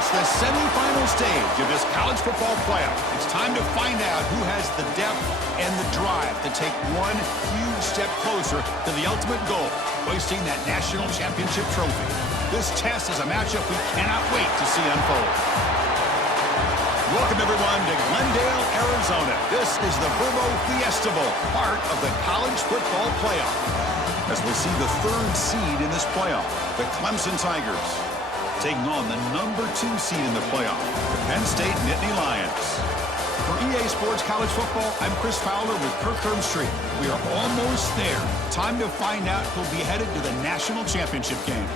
reached the semifinal stage of this college football playoff. It's time to find out who has the depth and the drive to take one huge step closer to the ultimate goal, hoisting that national championship trophy. This test is a matchup we cannot wait to see unfold. Welcome, everyone, to Glendale, Arizona. This is the Verbo Fiesta Bowl, part of the college football playoff. As we'll see the third seed in this playoff, the Clemson Tigers, taking on the number 2 seed in the playoff, the Penn State Nittany Lions. For EA Sports College Football, I'm Chris Fowler with Kirk Herbstreit. We are almost there. Time to find out who'll be headed to the national championship game.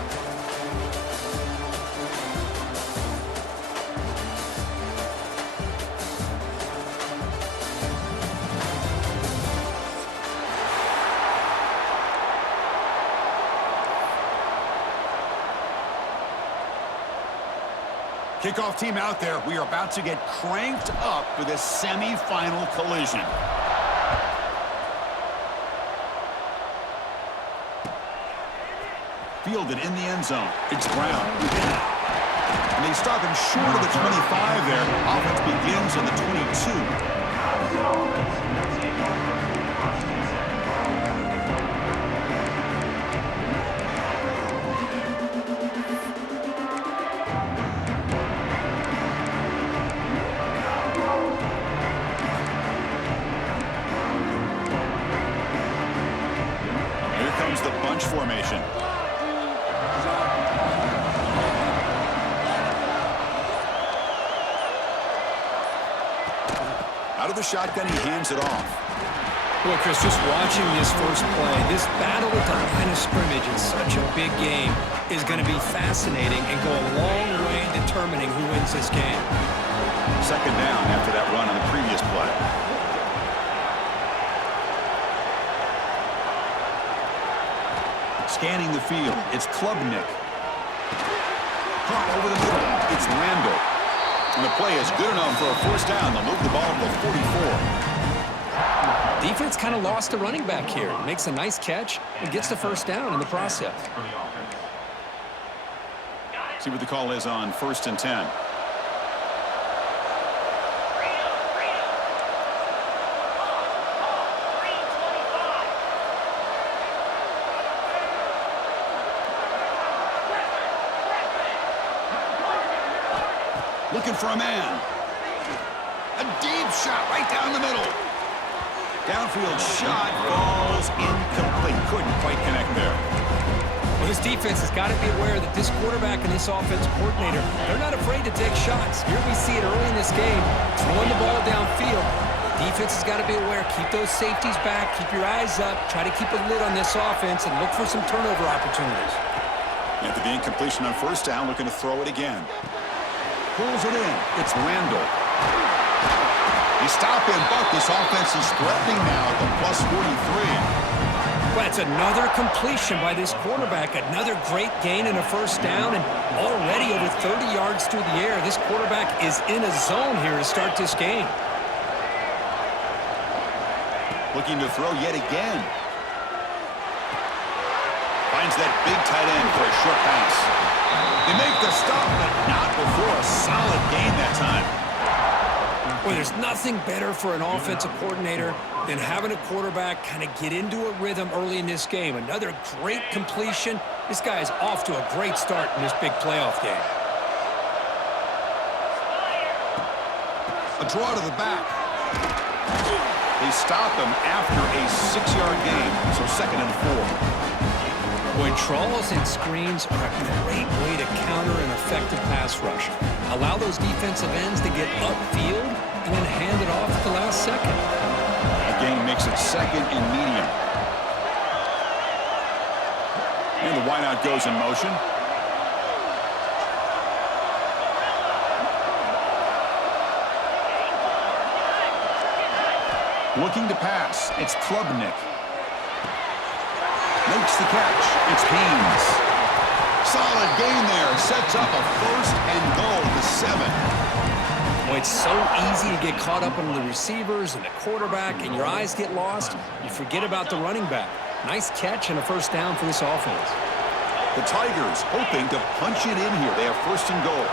Kickoff team out there. We are about to get cranked up for this semifinal collision. Fielded in the end zone. It's Brown. And they stop him short of the 25 there. Offense begins on the 22. The bunch formation. Out of the shotgun, he hands it off. Boy, Chris, just watching this first play, this battle at the line of scrimmage in such a big game is going to be fascinating and go a long way in determining who wins this game. Second down after that run on the previous play. Scanning the field, it's Klubnik. Caught over the middle, it's Randall. And the play is good enough for a first down. They'll move the ball to the 44. Defense kind of lost a running back here. Makes a nice catch and gets the first down in the process. See what the call is on 1st and 10. Looking for a man. A deep shot right down the middle. Downfield shot falls incomplete. Couldn't quite connect there. Well, this defense has got to be aware that this quarterback and this offensive coordinator, they're not afraid to take shots. Here we see it early in this game, throwing the ball downfield. The defense has got to be aware. Keep those safeties back. Keep your eyes up. Try to keep a lid on this offense and look for some turnover opportunities. After the incompletion on first down, looking to throw it again. Pulls it in. It's Randall. You stop him, but this offense is threatening now at the plus 43. Well, that's another completion by this quarterback. Another great gain in a first down, and already over 30 yards through the air. This quarterback is in a zone here to start this game. Looking to throw yet again. Finds that big tight end for a short pass. They make the stop, but not before a solid gain that time. Well, there's nothing better for an offensive coordinator than having a quarterback kind of get into a rhythm early in this game. Another great completion. This guy is off to a great start in this big playoff game. A draw to the back. They stop him after a 6-yard gain, so 2nd and 4. Boy, draws and screens are a great way to counter an effective pass rush. Allow those defensive ends to get upfield and then hand it off at the last second. That gain makes it 2nd and medium. And the wideout goes in motion. Looking to pass, it's Klubnik. Makes the catch. It's Haynes. Solid gain there. Sets up a 1st and goal to 7. Well, it's so easy to get caught up on the receivers and the quarterback, and your eyes get lost. You forget about the running back. Nice catch and a first down for this offense. The Tigers hoping to punch it in here. They have 1st and goal.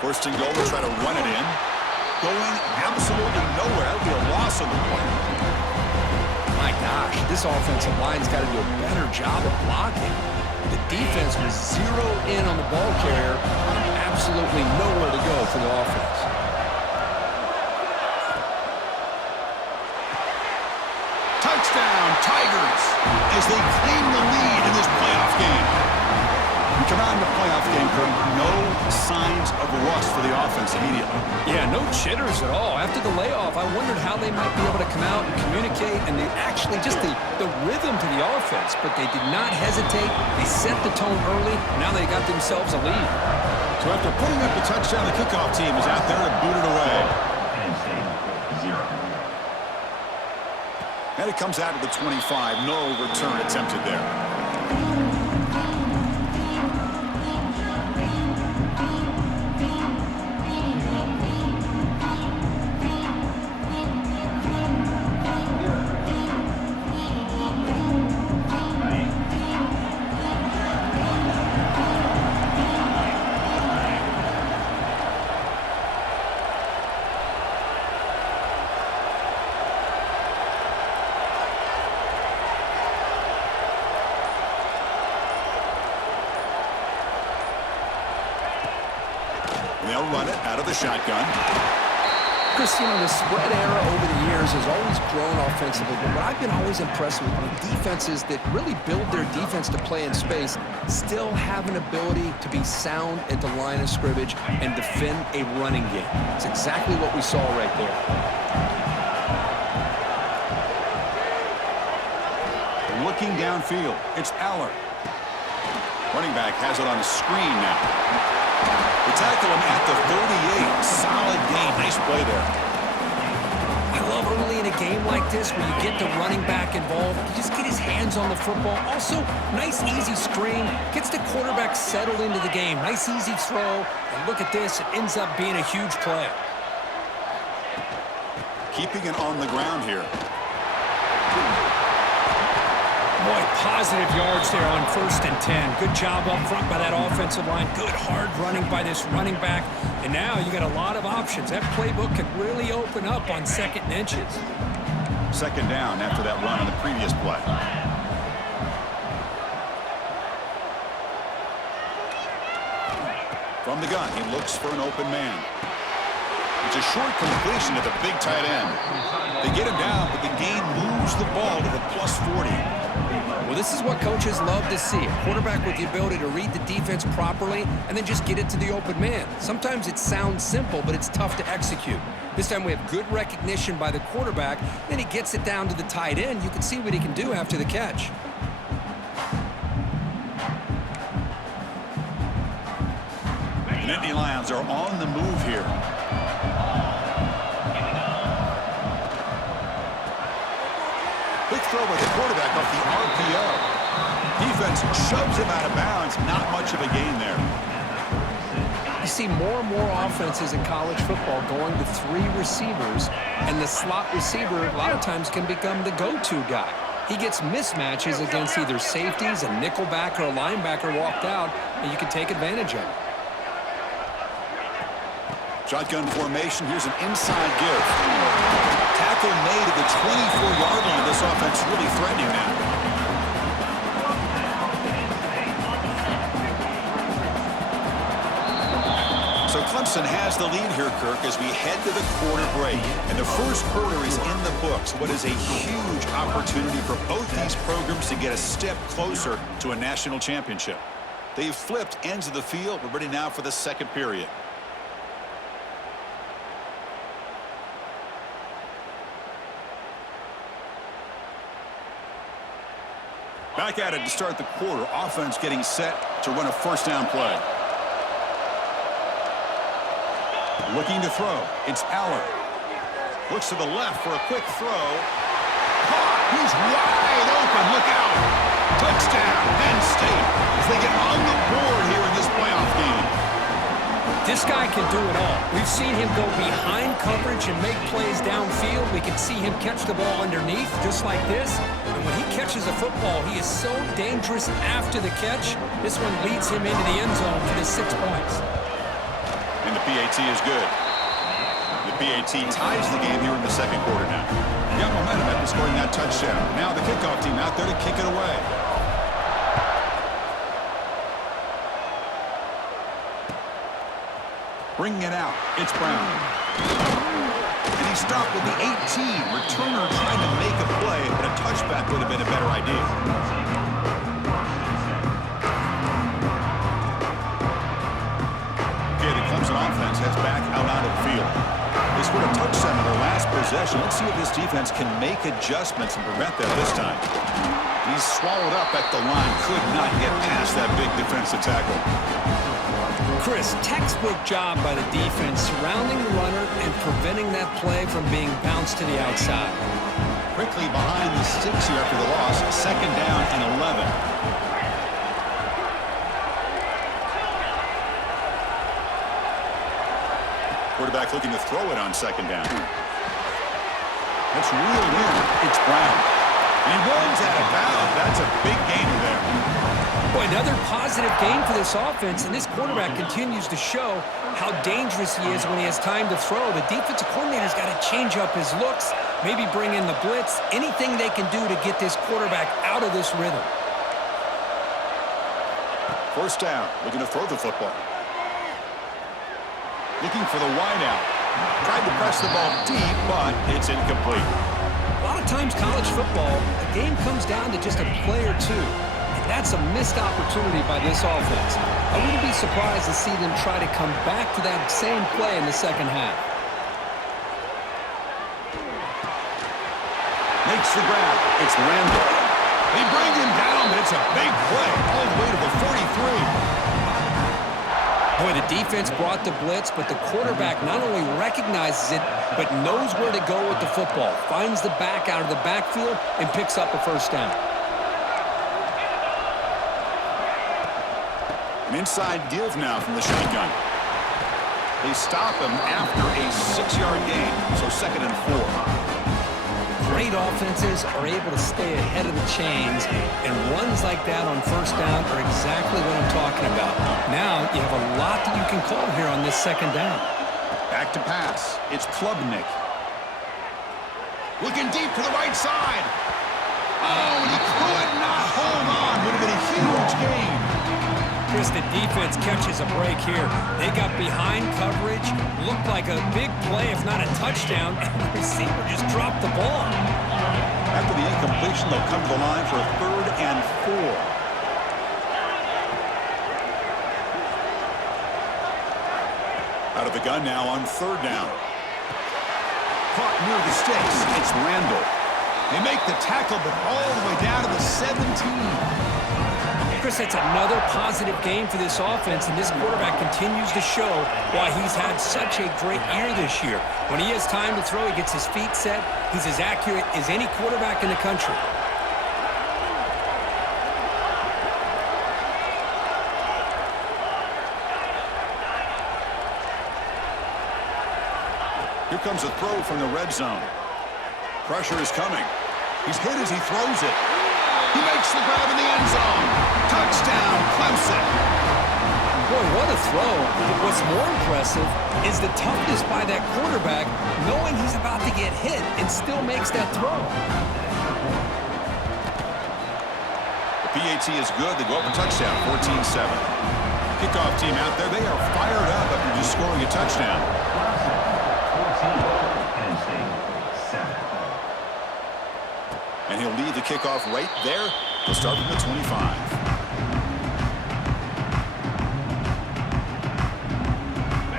First and goal to try to run it in. Going absolutely nowhere. That would be a loss on the play. My gosh, this offensive line's got to do a better job of blocking. The defense was zeroed in on the ball carrier and absolutely nowhere to go for the offense. Touchdown, Tigers, as they claim the lead in this playoff game. We come out in the playoff game, Kirk, no signs of rust for the offense immediately. Yeah, no jitters at all. After the layoff, I wondered how they might be able to come out and communicate, and they actually just the rhythm to the offense, but they did not hesitate. They set the tone early, and now they got themselves a lead. So after putting up the touchdown, the kickoff team is out there to boot it away. And it comes out to the 25. No return attempted there. They'll run it out of the shotgun. Chris, the spread era over the years has always grown offensively, but what I've been always impressed with are defenses that really build their defense to play in space still have an ability to be sound at the line of scrimmage and defend a running game. It's exactly what we saw right there. Looking downfield, it's Aller. Running back has it on a screen now. They tackle him at the 38. Solid gain. Nice play there. I love early in a game like this where you get the running back involved. You just get his hands on the football. Also, nice, easy screen. Gets the quarterback settled into the game. Nice, easy throw. And look at this. It ends up being a huge play. Keeping it on the ground here. Boy, positive yards there on 1st and 10. Good job up front by that offensive line. Good hard running by this running back. And now you got a lot of options. That playbook could really open up on 2nd and inches. Second down after that run on the previous play. From the gun, he looks for an open man. It's a short completion to the big tight end. They get him down, but the gain moves the ball to the +40. Well, this is what coaches love to see. A quarterback with the ability to read the defense properly and then just get it to the open man. Sometimes it sounds simple, but it's tough to execute. This time we have good recognition by the quarterback. Then he gets it down to the tight end. You can see what he can do after the catch. The Nittany Lions are on the move here. Quick throw by the quarterback off the RPO. Defense shoves him out of bounds. Not much of a gain there. You see more and more offenses in college football going to 3 receivers, and the slot receiver a lot of times can become the go-to guy. He gets mismatches against either safeties, a nickelback, or a linebacker walked out, and you can take advantage of it. Shotgun formation. Here's an inside give. Tackle made at the 24-yard line. This offense really threatening now. So Clemson has the lead here, Kirk, as we head to the quarter break. And the first quarter is in the books. What is a huge opportunity for both these programs to get a step closer to a national championship. They've flipped ends of the field. We're ready now for the second period. Back at it to start the quarter. Offense getting set to run a first down play. Looking to throw. It's Aller. Looks to the left for a quick throw. Caught. He's wide open. Look out. Touchdown, Penn State, as they get on the board here in this playoff game. This guy can do it all. We've seen him go behind coverage and make plays downfield. We can see him catch the ball underneath, just like this. And when he catches a football, he is so dangerous after the catch. This one leads him into the end zone for the 6 points. And the PAT is good. The PAT ties the game here in the second quarter now. Got momentum after scoring that touchdown. Now the kickoff team out there to kick it away. Bringing it out. It's Brown. And he stopped with the 18. Returner trying to make a play, but a touchback would have been a better idea. Okay, the Clemson offense heads back out onto the field. They scored a touchdown in their last possession. Let's see if this defense can make adjustments and prevent that this time. He's swallowed up at the line. Could not get past that big defensive tackle. Chris, textbook job by the defense surrounding the runner and preventing that play from being bounced to the outside. Quickly behind the sticks here after the loss. Second down and 11. Quarterback looking to throw it on second down. That's reeled in. It's Brown. And he runs out of bounds. That's a big gainer there. Boy, another positive game for this offense, and this quarterback continues to show how dangerous he is when he has time to throw. The defensive coordinator's got to change up his looks, maybe bring in the blitz, anything they can do to get this quarterback out of this rhythm. First down, looking to throw the football. Looking for the wideout. Tried to press the ball deep, but it's incomplete. A lot of times college football, the game comes down to just a play or two. That's a missed opportunity by this offense. I wouldn't be surprised to see them try to come back to that same play in the second half. Makes the grab. It's Randall. They bring him down, but it's a big play all the way to the 43. Boy, the defense brought the blitz, but the quarterback not only recognizes it, but knows where to go with the football. Finds the back out of the backfield and picks up a first down. An inside give now from the shotgun. They stop him after a 6-yard gain, so second and 4. Great offenses are able to stay ahead of the chains, and runs like that on first down are exactly what I'm talking about. Now you have a lot that you can call here on this second down. Back to pass. It's Klubnik. Looking deep to the right side. Oh, and he could not hold on. Would have been a huge gain. Chris, the defense catches a break here. They got behind coverage, looked like a big play, if not a touchdown, and the receiver just dropped the ball. After the incompletion, they'll come to the line for a 3rd and 4. Out of the gun now on 3rd down. Caught near the sticks. It's Randall. They make the tackle, but all the way down to the 17. Chris, it's another positive game for this offense, and this quarterback continues to show why he's had such a great year this year. When he has time to throw, he gets his feet set. He's as accurate as any quarterback in the country. Here comes a throw from the red zone. Pressure is coming. He's hit as he throws it. He makes the grab in the end zone. Touchdown, Clemson. Boy, what a throw. What's more impressive is the toughness by that quarterback, knowing he's about to get hit and still makes that throw. The PAT is good. They go up a touchdown, 14-7. Kickoff team out there. They are fired up after just scoring a touchdown. And he'll lead the kickoff right there. He'll start from the 25.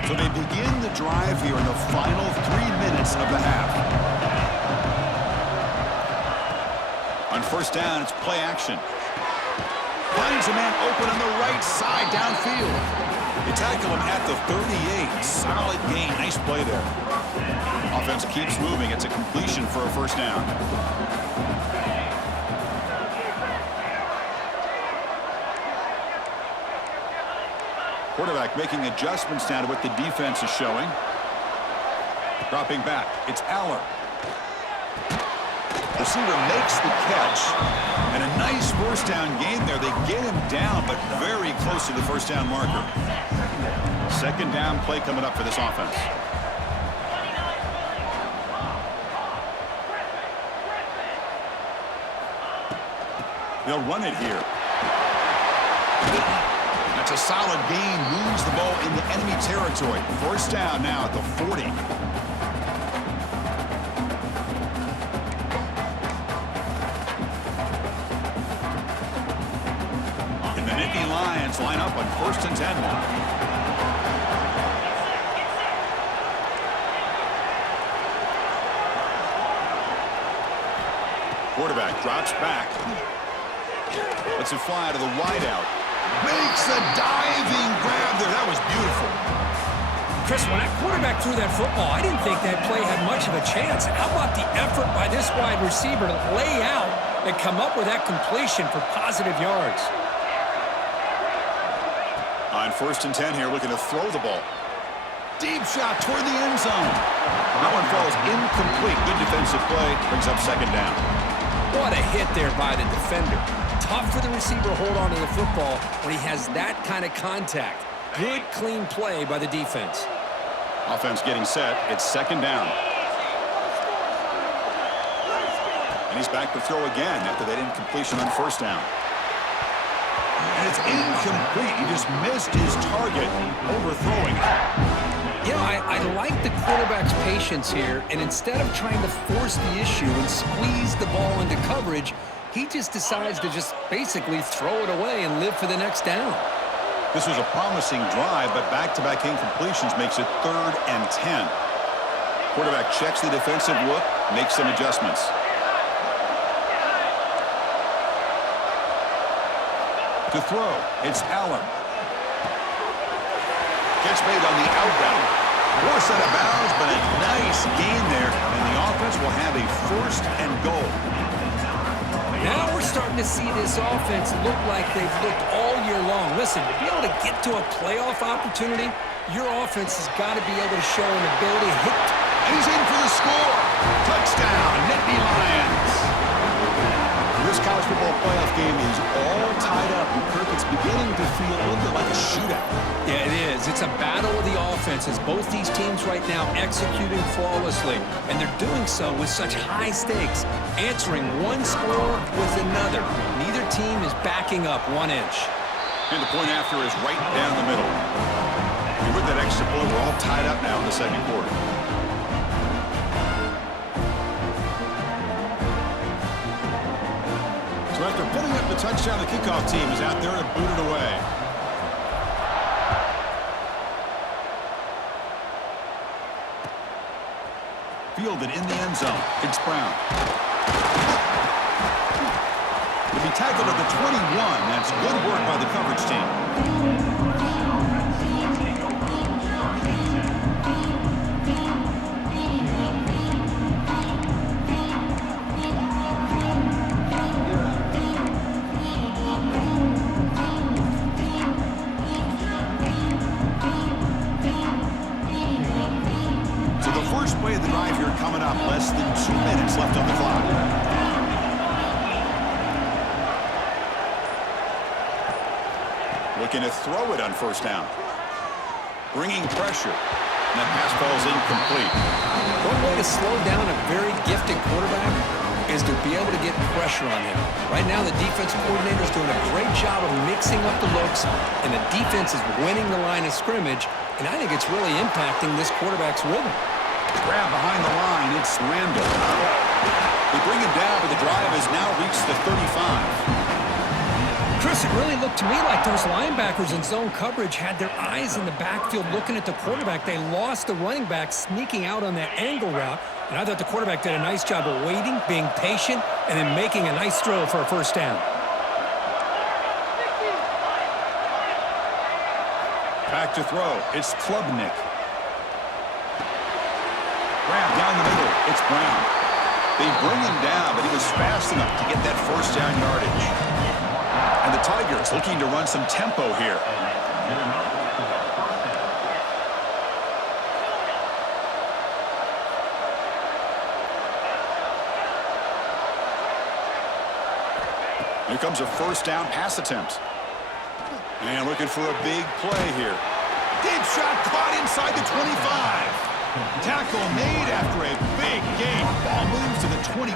So they begin the drive here in the final 3 minutes of the half. On first down, it's play action. Finds a man open on the right side downfield. They tackle him at the 38. Solid gain. Nice play there. Offense keeps moving. It's a completion for a first down. Quarterback making adjustments down to what the defense is showing. Dropping back. It's Aller. Receiver makes the catch. And a nice first down gain there. They get him down, but very close to the first down marker. Second down play coming up for this offense. They'll run it here. That's a solid gain. Moves the ball into enemy territory. First down now at the 40. And the Nittany Lions line up on 1st and 10 now. Quarterback drops back. Lets it fly to the wideout. Makes a diving grab there. That was beautiful. Chris, when that quarterback threw that football, I didn't think that play had much of a chance. How about the effort by this wide receiver to lay out and come up with that completion for positive yards? On 1st and 10 here, looking to throw the ball. Deep shot toward the end zone. That one falls incomplete. Good defensive play. Brings up second down. What a hit there by the defender. Tough for the receiver to hold on to the football when he has that kind of contact. Good, clean play by the defense. Offense getting set. It's second down. And he's back to throw again after that incompletion on first down. And it's incomplete. He just missed his target, overthrowing it. You know, I like the quarterback's patience here, and instead of trying to force the issue and squeeze the ball into coverage, he just decides to just basically throw it away and live for the next down. This was a promising drive, but back-to-back incompletions makes it 3rd and 10. Quarterback checks the defensive look, makes some adjustments. To throw, it's Allen. Catch made on the outbound. Force out of bounds, but a nice gain there, and the offense will have a 1st and goal. Now we're starting to see this offense look like they've looked all year long. Listen, to be able to get to a playoff opportunity, your offense has got to be able to show an ability to hit. And he's in for the score. Touchdown, Nittany Lions. This college football playoff game is all tied up, and Kirk, it's beginning to feel a little bit like a shootout. Yeah, it is. It's a battle of the offenses. Both these teams right now executing flawlessly, and they're doing so with such high stakes, answering one score with another. Neither team is backing up 1 inch. And the point after is right down the middle. And with that extra point, we're all tied up now in the second quarter. So after putting up the touchdown, the kickoff team is out there to boot it away. Fielded in the end zone. It's Brown. To be tackled at the 21. That's good work by the coverage team. Play of the drive here coming up. Less than 2 minutes left on the clock. Looking to throw it on first down. Bringing pressure. And that pass falls incomplete. One way to slow down a very gifted quarterback is to be able to get pressure on him. Right now, the defensive coordinator is doing a great job of mixing up the looks, and the defense is winning the line of scrimmage, and I think it's really impacting this quarterback's rhythm. Grab behind the line. It's Randall. They bring him down, but the drive has now reached the 35. Chris, it really looked to me like those linebackers in zone coverage had their eyes in the backfield looking at the quarterback. They lost the running back sneaking out on that angle route, and I thought the quarterback did a nice job of waiting, being patient, and then making a nice throw for a first down. Back to throw. It's Klubnik. Grab down the middle. It's Brown. They bring him down, but he was fast enough to get that first down yardage. And the Tigers looking to run some tempo here. Here comes a first down pass attempt. And looking for a big play here. Deep shot caught inside the 25. Tackle made after a big gain. Ball moves to the 21.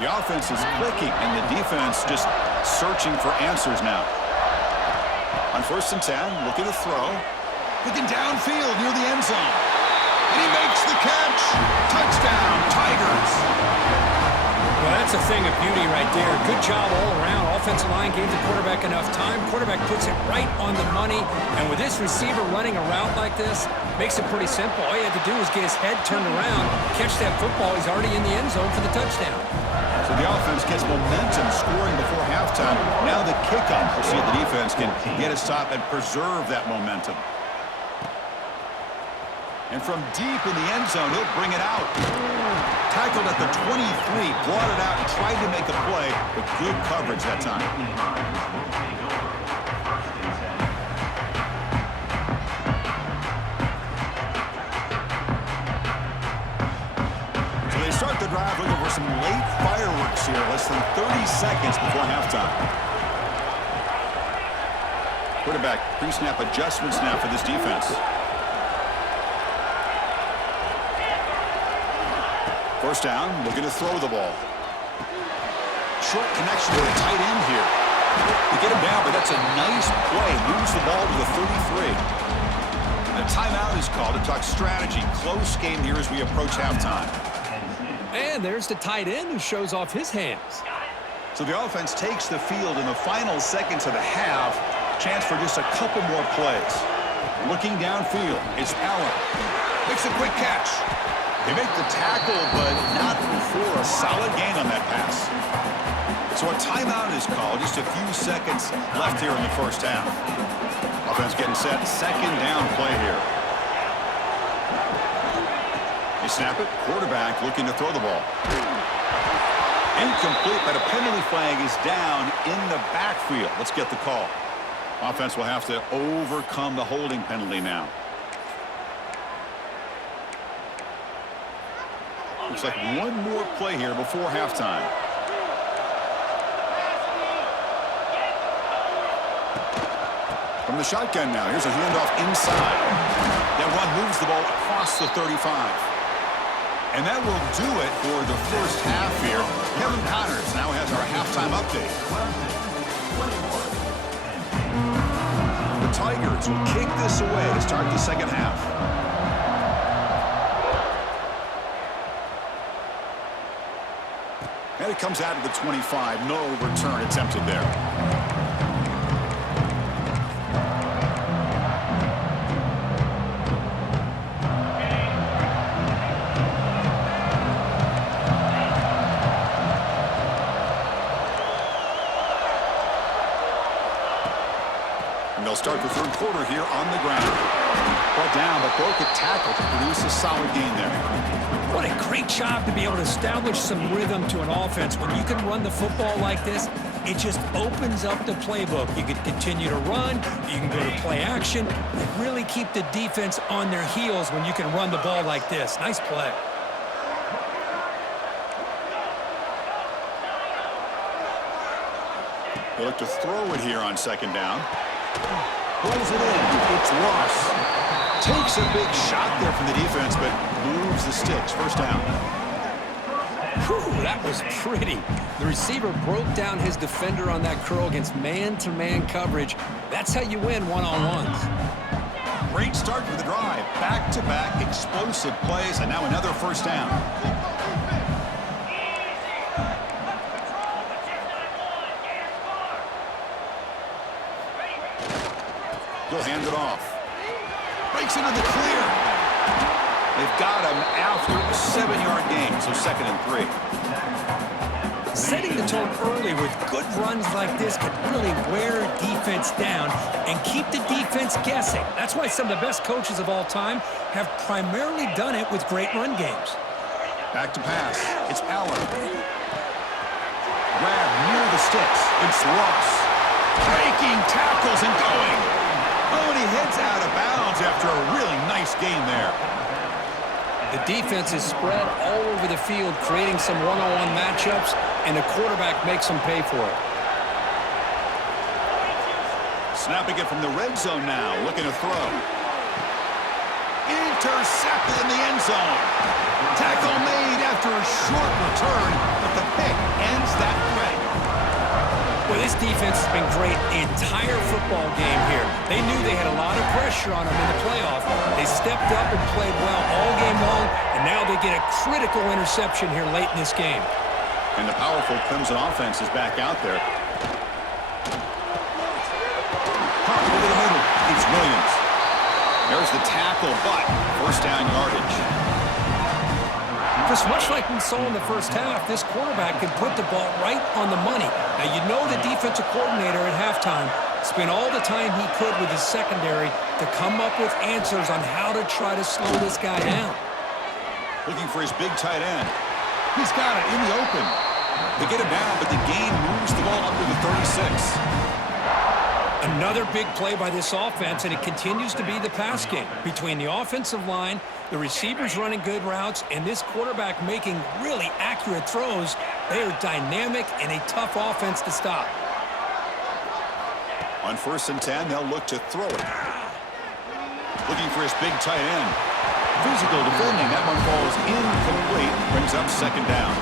The offense is clicking, and the defense just searching for answers now. On 1st and 10, looking to throw. Looking downfield near the end zone. And he makes the catch. Touchdown, Tigers. Well, that's a thing of beauty right there. Good job all around. Offensive line gave the quarterback enough time. Quarterback puts it right on the money. And with this receiver running a route like this, makes it pretty simple. All you had to do was get his head turned around, catch that football. He's already in the end zone for the touchdown. So the offense gets momentum, scoring before halftime. Now the kickoff. We'll see if the defense can get a stop and preserve that momentum. And from deep in the end zone, he'll bring it out. Tackled at the 23, brought it out and tried to make a play, but good coverage that time. So they start the drive looking for some late fireworks here, less than 30 seconds before halftime. Quarterback pre-snap adjustments now for this defense. First down, looking to throw the ball. Short connection to the tight end here. They get him down, but that's a nice play. Moves the ball to the 33. And a timeout is called to talk strategy. Close game here as we approach halftime. And there's the tight end who shows off his hands. So the offense takes the field in the final seconds of the half. Chance for just a couple more plays. Looking downfield, it's Allen. Makes a quick catch. They make the tackle, but not before a solid gain on that pass. So a timeout is called. Just a few seconds left here in the first half. Offense getting set. Second down play here. They snap it. Quarterback looking to throw the ball. Incomplete, but a penalty flag is down in the backfield. Let's get the call. Offense will have to overcome the holding penalty now. Looks like one more play here before halftime. From the shotgun now, here's a handoff inside. That run moves the ball across the 35. And that will do it for the first half here. Kevin Connors now has our halftime update. The Tigers will kick this away to start the second half. And it comes out of the 25. No return attempted there. And they'll start the third quarter here on the ground. Brought down, but broke a tackle to produce a solid gain there. What a great job to be able to establish some rhythm to an offense. When you can run the football like this, it just opens up the playbook. You can continue to run. You can go to play action. You really keep the defense on their heels when you can run the ball like this. Nice play. They look to throw it here on second down. Pulls it in. It's Ross. Takes a big shot there from the defense, but moves the sticks. First down. Whew, that was pretty. The receiver broke down his defender on that curl against man-to-man coverage. That's how you win one-on-ones. Great start for the drive. Back-to-back explosive plays, and now another first down. He'll hand it off. Breaks into the clear. They've got him after a 7-yard gain, so 2nd and 3. Setting the tone early with good runs like this can really wear defense down and keep the defense guessing. That's why some of the best coaches of all time have primarily done it with great run games. Back to pass. It's Allen. Grab near the sticks. It's Ross. Breaking tackles and going. Oh, and he heads out of bounds after a really nice gain there. The defense is spread all over the field, creating some one-on-one matchups. and the quarterback makes them pay for it. Snapping it from the red zone now, looking to throw. Intercepted in the end zone. Tackle made after a short return, but the pick ends that threat. Well, this defense has been great the entire football game here. They knew they had a lot of pressure on them in the playoff. They stepped up and played well all game long, and now they get a critical interception here late in this game. And the powerful Clemson offense is back out there. Hop over the middle. It's Williams. There's the tackle, but first down yardage. Just much like we saw in the first half, this quarterback can put the ball right on the money. Now, you know the defensive coordinator at halftime spent all the time he could with his secondary to come up with answers on how to try to slow this guy down. Looking for his big tight end. He's got it in the open. They get him down, but the gain moves the ball up to the 36. Another big play by this offense, and it continues to be the pass game. Between the offensive line, the receivers running good routes, and this quarterback making really accurate throws, they are dynamic and a tough offense to stop. On 1st and 10, they'll look to throw it. Looking for his big tight end. Physical defending. That one falls incomplete. Brings up second down.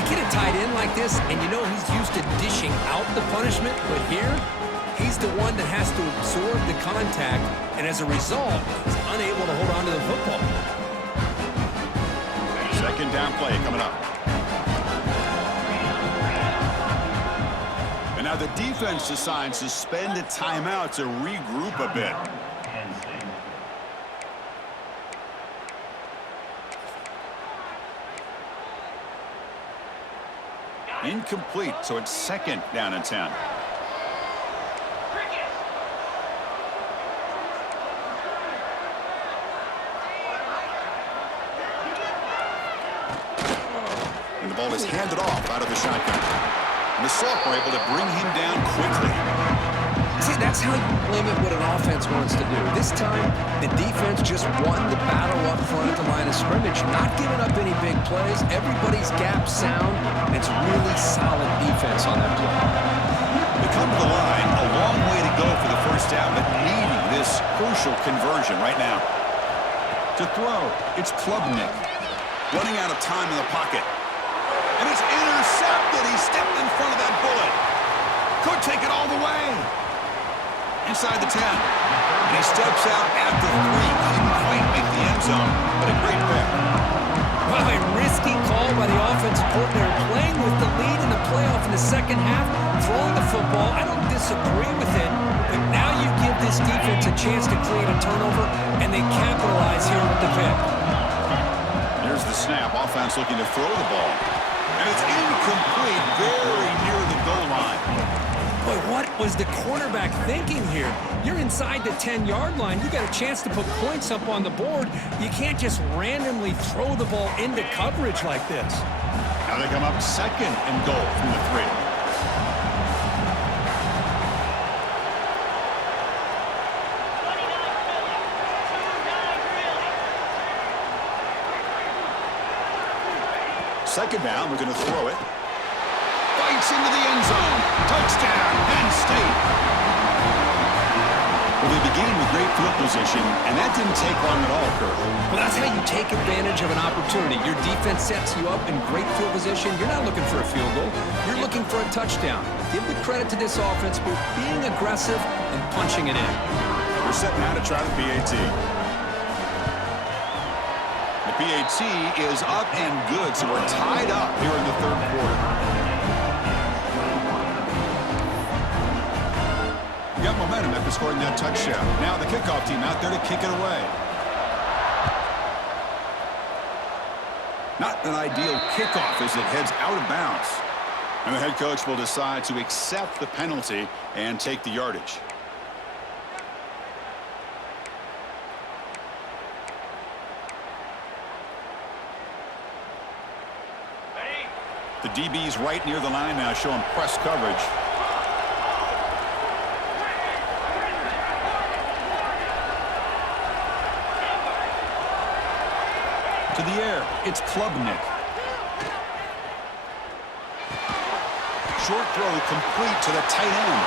You get a tight end like this, and you know he's used to dishing out the punishment, but here, he's the one that has to absorb the contact, and as a result, he's unable to hold on to the football. Second down play coming up. And now the defense decides to spend a timeout to regroup a bit. Incomplete, so it's second down and 10. And the ball is handed off out of the shotgun. And the sophomore able to bring him down quickly. See, that's how you limit what an offense wants to do. This time, the defense just won the battle up front at the line of scrimmage, not giving up any big plays. Everybody's gap sound, and it's really solid defense on that play. They come to the line, a long way to go for the first down, but needing this crucial conversion right now. To throw, it's Klubnik. Running out of time in the pocket. And it's intercepted. He stepped in front of that bullet. Could take it all the way. Inside the 10. And he steps out after 3. Couldn't quite make the end zone, but a great pick. Well, a risky call by the offensive coordinator, playing with the lead in the playoff in the second half, throwing the football. I don't disagree with it, but now you give this defense a chance to create a turnover, and they capitalize here with the pick. Here's the snap. Offense looking to throw the ball. And it's incomplete, very near the goal line. Boy, what was the quarterback thinking here? You're inside the 10-yard line. You got a chance to put points up on the board. You can't just randomly throw the ball into coverage like this. Now they come up second and goal from the 3. Second down, we're going to throw it. Bites into the end zone. Touchdown, Penn State. Well, they began with great field position, and that didn't take long at all, Kurt. Well, that's how you take advantage of an opportunity. Your defense sets you up in great field position. You're not looking for a field goal. You're looking for a touchdown. Give the credit to this offense for being aggressive and punching it in. We're set now to try the PAT. The PAT is up and good, so we're tied up here in the third quarter. We got momentum after scoring that touchdown. Now the kickoff team out there to kick it away. Not an ideal kickoff as it heads out of bounds. And the head coach will decide to accept the penalty and take the yardage. The DB's right near the line now, showing press coverage. To the air, it's Klubnik. Short throw complete to the tight end.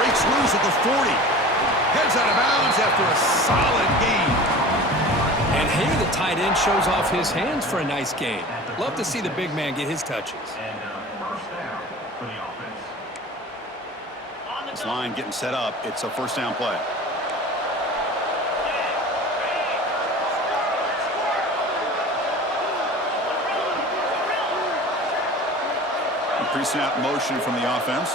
Breaks loose at the 40. Heads out of bounds after a solid gain. And here the tight end shows off his hands for a nice gain. Love to see the big man get his touches. This line getting set up. It's a first down play. Pre-snap motion from the offense.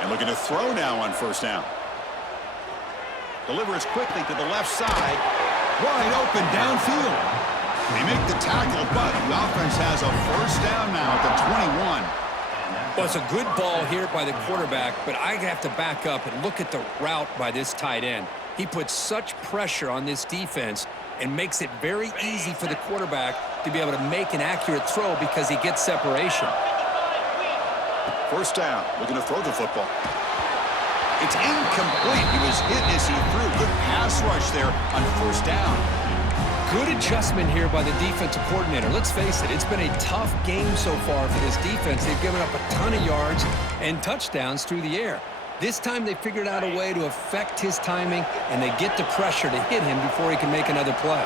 And looking to throw now on first down. Delivers quickly to the left side. Wide open downfield. They make the tackle, but the offense has a first down now at the 21. Well, it's a good ball here by the quarterback, but I have to back up and look at the route by this tight end. He puts such pressure on this defense and makes it very easy for the quarterback to be able to make an accurate throw because he gets separation. First down, looking to throw the football. It's incomplete. He was hit as he threw. Good pass rush there on first down. Good adjustment here by the defensive coordinator. Let's face it, it's been a tough game so far for this defense. They've given up a ton of yards and touchdowns through the air. This time they figured out a way to affect his timing, and they get the pressure to hit him before he can make another play.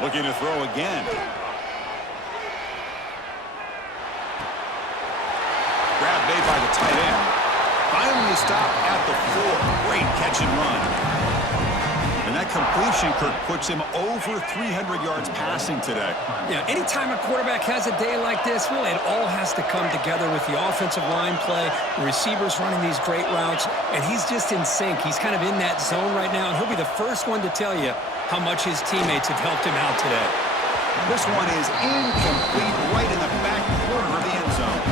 Looking to throw again. Grab made by the tight end. Finally a stop at the 4. Great catch and run. And that completion, Kirk, puts him over 300 yards passing today. Yeah, anytime a quarterback has a day like this, really it all has to come together with the offensive line play, the receivers running these great routes, and he's just in sync. He's kind of in that zone right now, and he'll be the first one to tell you how much his teammates have helped him out today. This one is incomplete, right in the back corner of the end zone.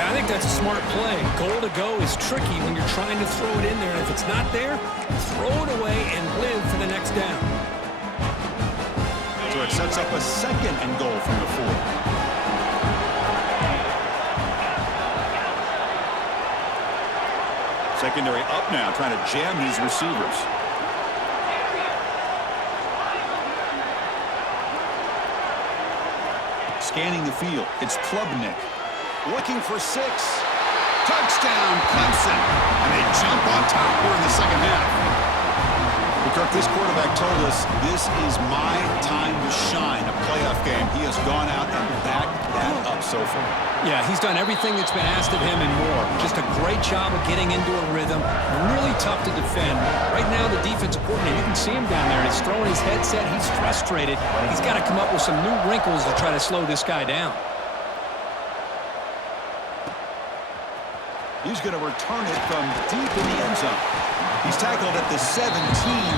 I think that's a smart play. Goal to go is tricky when you're trying to throw it in there. And if it's not there, throw it away and live for the next down. So it sets up a second and goal from the 4. Secondary up now, trying to jam these receivers. Scanning the field, it's Klubnik. Looking for 6. Touchdown, Clemson. And they jump on top here in the second half. Kirk, this quarterback told us this is my time to shine, a playoff game. He has gone out and backed that up so far. Yeah, he's done everything that's been asked of him and more. Just a great job of getting into a rhythm. Really tough to defend. Right now, the defensive coordinator, you can see him down there. He's throwing his headset. He's frustrated. He's got to come up with some new wrinkles to try to slow this guy down. He's going to return it from deep in the end zone. He's tackled at the 17,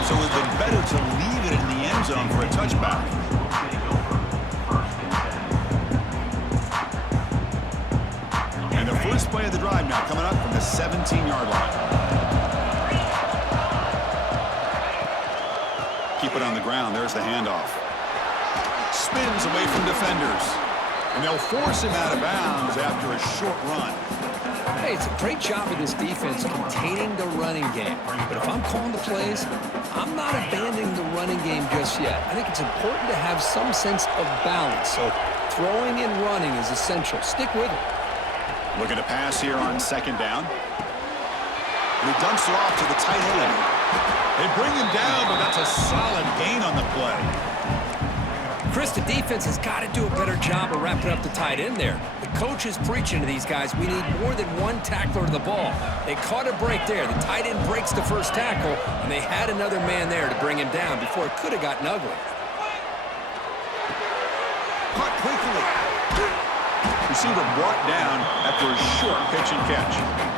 so it would have been better to leave it in the end zone for a touchback. And the first play of the drive now coming up from the 17-yard line. Keep it on the ground. There's the handoff. Spins away from defenders. And they'll force him out of bounds after a short run. Hey, it's a great job of this defense containing the running game. But if I'm calling the plays, I'm not abandoning the running game just yet. I think it's important to have some sense of balance. So throwing and running is essential. Stick with it. Looking to pass here on second down. And he dumps it off to the tight end. They bring him down, but that's a solid gain on the play. Chris, the defense has got to do a better job of wrapping up the tight end there. The coach is preaching to these guys, we need more than one tackler to the ball. They caught a break there. The tight end breaks the first tackle, and they had another man there to bring him down before it could have gotten ugly. Caught quickly. Receiver brought down after a short pitch and catch.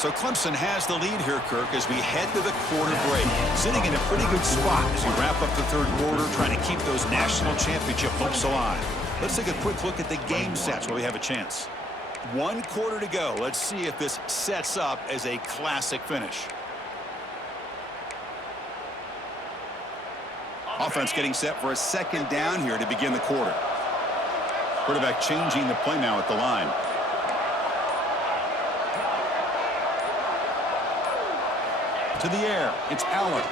So Clemson has the lead here, Kirk, as we head to the quarter break. Sitting in a pretty good spot as we wrap up the third quarter, trying to keep those national championship hopes alive. Let's take a quick look at the game sets while we have a chance. 1 quarter to go. Let's see if this sets up as a classic finish. Offense getting set for a 2nd down here to begin the quarter. Quarterback changing the play now at the line. To the air. It's Allen.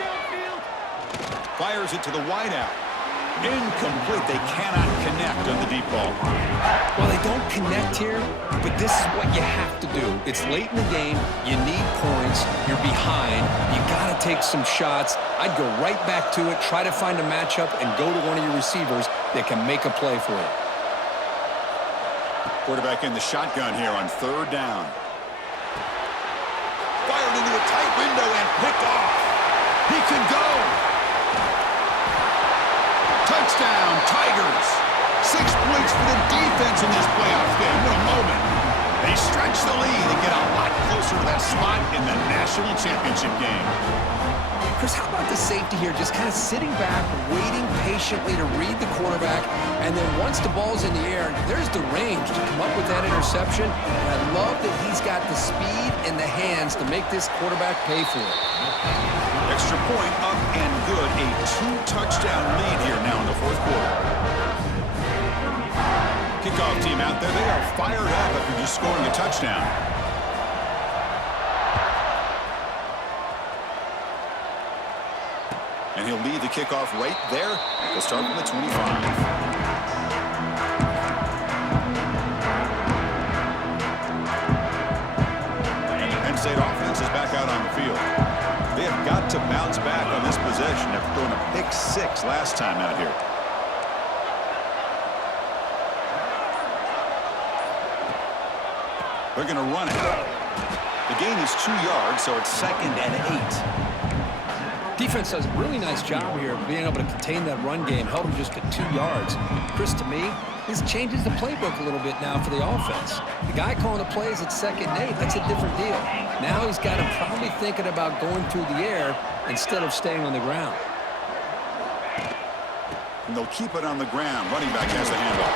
Fires it to the wideout. Incomplete. They cannot connect on the deep ball. Well, they don't connect here, but this is what you have to do. It's late in the game. You need points. You're behind. You got to take some shots. I'd go right back to it, try to find a matchup, and go to one of your receivers that can make a play for you. Quarterback in the shotgun here on 3rd down. Fired into a tight window and picked off. He can go. Touchdown, Tigers. 6 points for the defense in this playoff game. What a moment. They stretch the lead and get a lot closer to that spot in the national championship game. Chris, how about the safety here? Just kind of sitting back, waiting patiently to read the quarterback, and then once the ball's in the air, there's the range to come up with that interception. And I love that he's got the speed and the hands to make this quarterback pay for it. Extra point up and good. A 2-touchdown lead here now in the 4th quarter. Kickoff team out there. They are fired up after just scoring a touchdown. And he'll lead the kickoff right there. They'll start from the 25. And the Penn State offense is back out on the field. They have got to bounce back on this possession after throwing a pick 6 last time out here. They're going to run it. The gain is 2 yards, so it's 2nd and 8. Defense does a really nice job here of being able to contain that run game, held them just at 2 yards. Chris, to me, this changes the playbook a little bit now for the offense. The guy calling the plays at 2nd and 8, that's a different deal. Now he's got him probably thinking about going through the air instead of staying on the ground. And they'll keep it on the ground. Running back has the handoff.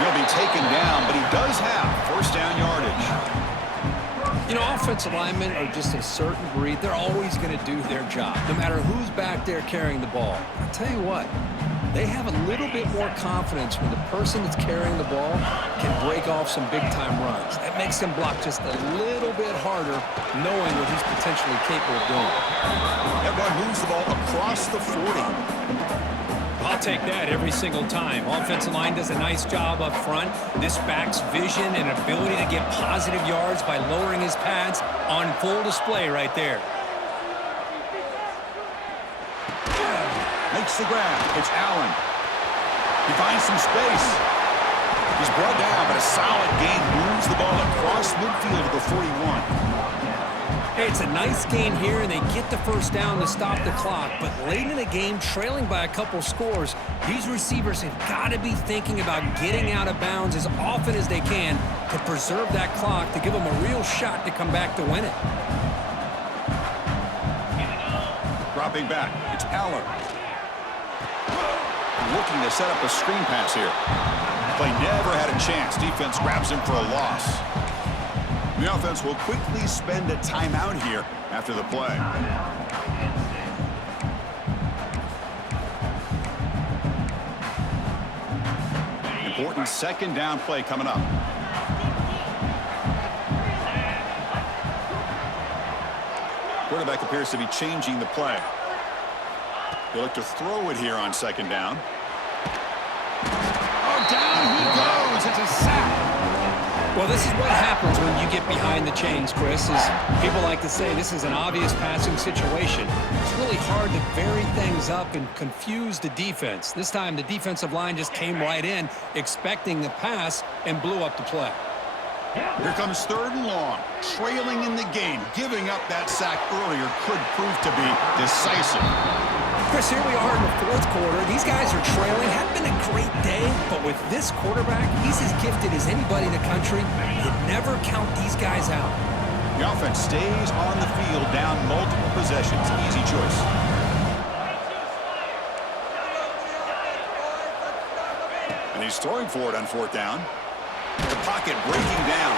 He'll be taken down, but he does have 1st down yardage. You know, offensive linemen are just a certain breed. They're always going to do their job, no matter who's back there carrying the ball. I'll tell you what, they have a little bit more confidence when the person that's carrying the ball can break off some big-time runs. That makes them block just a little bit harder, knowing what he's potentially capable of doing. That run moves the ball across the 40. I'll take that every single time. Offensive line does a nice job up front. This back's vision and ability to get positive yards by lowering his pads on full display right there. Makes the grab. It's Allen. He finds some space. He's brought down, but a solid gain moves the ball across midfield to the 41. Hey, it's a nice gain here, and they get the 1st down to stop the clock. But late in the game, trailing by a couple scores, these receivers have got to be thinking about getting out of bounds as often as they can to preserve that clock, to give them a real shot to come back to win it. Dropping back, it's Allen. Looking to set up a screen pass here. Play never had a chance. Defense grabs him for a loss. The offense will quickly spend a timeout here after the play. Important 2nd down play coming up. Quarterback appears to be changing the play. He'll look to throw it here on 2nd down. Oh, down he goes. It's a sack. Well, this is what happens when you get behind the chains, Chris. Is people like to say this is an obvious passing situation. It's really hard to vary things up and confuse the defense. This time, the defensive line just came right in, expecting the pass, and blew up the play. Here comes 3rd and long. Trailing in the game. Giving up that sack earlier could prove to be decisive. Chris, here we are in the 4th quarter. These guys are trailing. Hadn't been a great day, but with this quarterback, he's as gifted as anybody in the country. You never count these guys out. The offense stays on the field down multiple possessions. Easy choice. And he's throwing for it on 4th down. The pocket breaking down.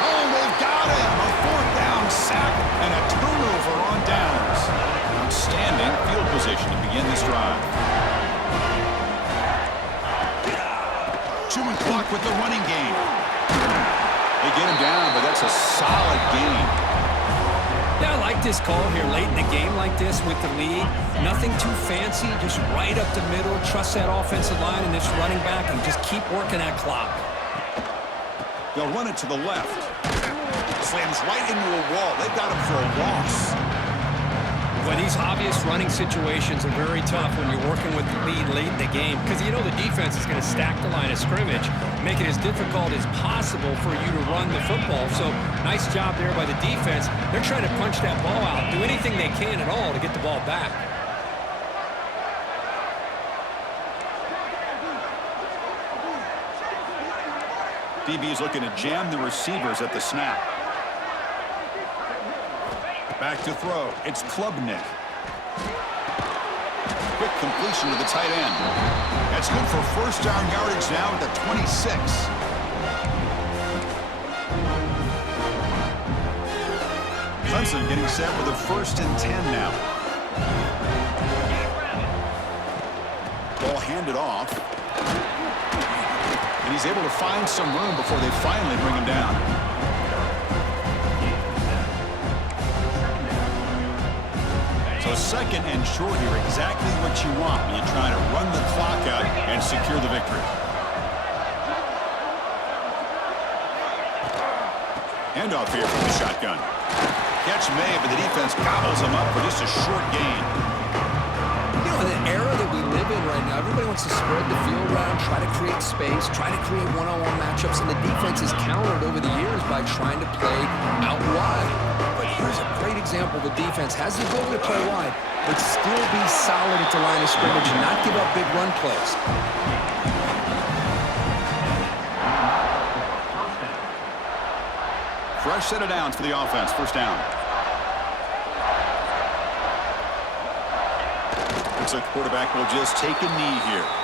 Oh, they've got him. A fourth down sack and a turnover on downs. Outstanding field position to begin this drive. Chewing clock with the running game. They get him down, but that's a solid gain. Yeah, I like this call here late in the game like this with the lead. Nothing too fancy, just right up the middle. Trust that offensive line and this running back and just keep working that clock. They'll run it to the left. Slams right into a wall. They've got him for a loss. Well, these obvious running situations are very tough when you're working with the lead late in the game because you know the defense is going to stack the line of scrimmage, make it as difficult as possible for you to run the football. So nice job there by the defense. They're trying to punch that ball out, do anything they can at all to get the ball back. DB's looking to jam the receivers at the snap. Back to throw. It's Klubnik. Quick completion to the tight end. That's good for first down yardage now at the 26. Clemson getting set with a 1st and 10 now. Ball handed off. And he's able to find some room before they finally bring him down. So 2nd and short here, exactly what you want when you're trying to run the clock out and secure the victory. Handoff here from the shotgun. Catch made, but the defense gobbles him up for just a short gain. You know, in the era that we live in right now, everybody wants to spread the field around, try to create space, try to create one-on-one matchups, and the defense is countered over the years by trying to play out wide. But here's a great example. The defense has the ability to play wide, but still be solid at the line of scrimmage and not give up big run plays. Fresh set of downs for the offense. 1st down. Looks like the quarterback will just take a knee here.